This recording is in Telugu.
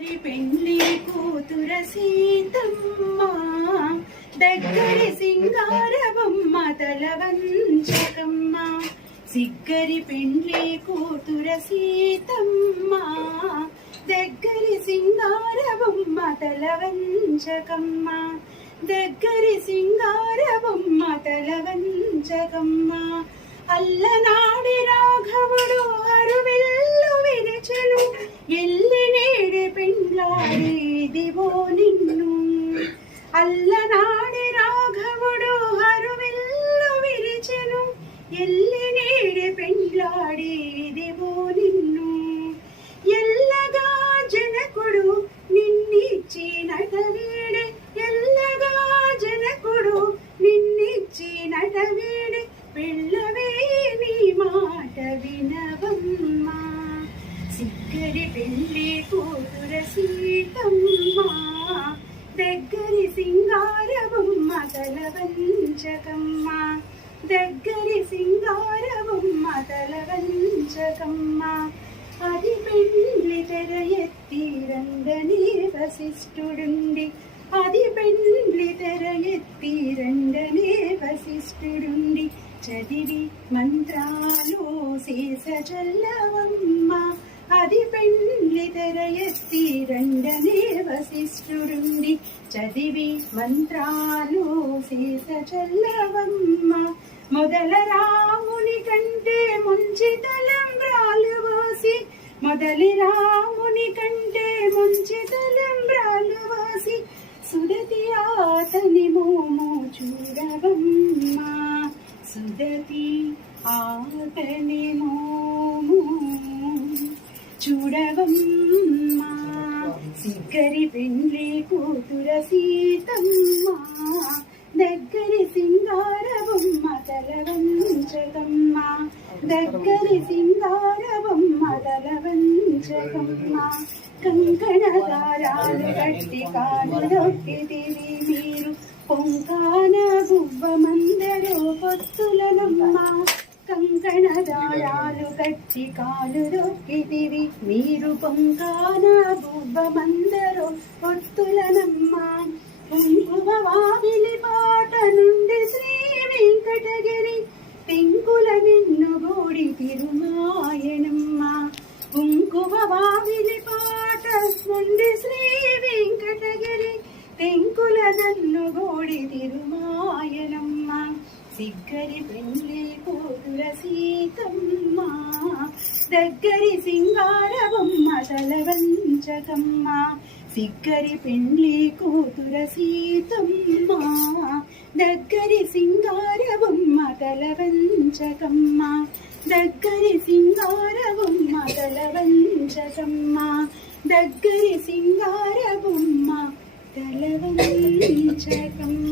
సిగ్గరి పెండ్లి కూతుర సీతమ్మ దగ్గరి సింగార బొమ్మ తల వంచకమ్మ. సిగ్గరి పెండ్లి కూతుర సీతమ్మ దగ్గరి సింగార బొమ్మ తల వంచకమ్మ. దగ్గరి సింగార బొమ్మ తల వంచకమ్మ. అల్లనాడి రాఘవుడు హరువిల్లు విరిచెను ఎల్లి నేడి పెండ్లాడిదివో నిన్ను. అల్లనాడి రాఘవుడు హరువిల్లు విరిచెను ఎల్లి నేడి పెండ్లాడిదివో నిన్ను. ఎల్లగా జనకుడు నిన్నిచ్చినట వీడే ఎల్లగా జనకుడు నిన్నిచ్చినట వీడే వెళ్ళవే నీ మాట వినవమ్మా. సిగ్గరి పెండ్లి కూతుర సీతమ్మ దగ్గరి సింగార బొమ్మ తల వంచకమ్మ. దగ్గరి సింగార బొమ్మ తల వంచకమ్మ. అది పెండ్లి తెర ఎత్తి రంగనే వశిష్ఠుడుండి. అది పెండ్లి తెర ఎత్తి రంగనే వశిష్ఠుడుండి. చదివి మంత్రాలు శేష చల్లవమ్మ. అది పెండ్లి తెర ఎత్తి రంగనే వశిష్ఠుడుండి. చదివి మంత్రాలు శేష చల్లవమ్మ. మొదల రాముని కంటే ముంచి తలంబ్రాలు పోసి. మొదలి రాముని కంటే ముంచి తలంబ్రాలు పోసి. సుదతి ఆతని మోము చూడవమ్మా. సుదతి ఆతని మోము చూడవమ్మా. సిగ్గరి పెండ్లి కూతుర సీతమ్మ దగ్గరి సింగార బొమ్మ తల వంచకమ్మ. దగ్గరి సింగార బొమ్మ తల వంచకమ్మ. కంకణ దారాలు కట్టి కాలు దొక్కితివి మీరు పొంకాన గువ్వ మందరో పొత్తులనమ్మ. కంకణ దారాలు కట్టి కాలు దొక్కితివి మీరు పొంకాన గువ్వ మందరో పొత్తులనమ్మ. కుంకుమ వావిలి పాట నుండి శ్రీ వెంకటగిరి పెంకుల నిన్ను గోడి తిరుమాయనమ్మ. కుంకుమ వావిలి పాట నుండి శ్రీ వెంకటగిరి పెంకుల నన్ను గోడి తిరుమాయనమ్మ. సిగ్గరి పెండ్లి కూతుర సీతమ్మ దగ్గరి సింగార బొమ్మ తల వంచకమ్మ. సిగ్గరి పెండ్లి కూతుర సీతమ్మ దగ్గరి సింగార బొమ్మ తల వంచకమ్మ. దగ్గరి సింగార బొమ్మ తల వంచకమ్మ. దగ్గరి సింగార బొమ్మ తల వంచకమ్మ.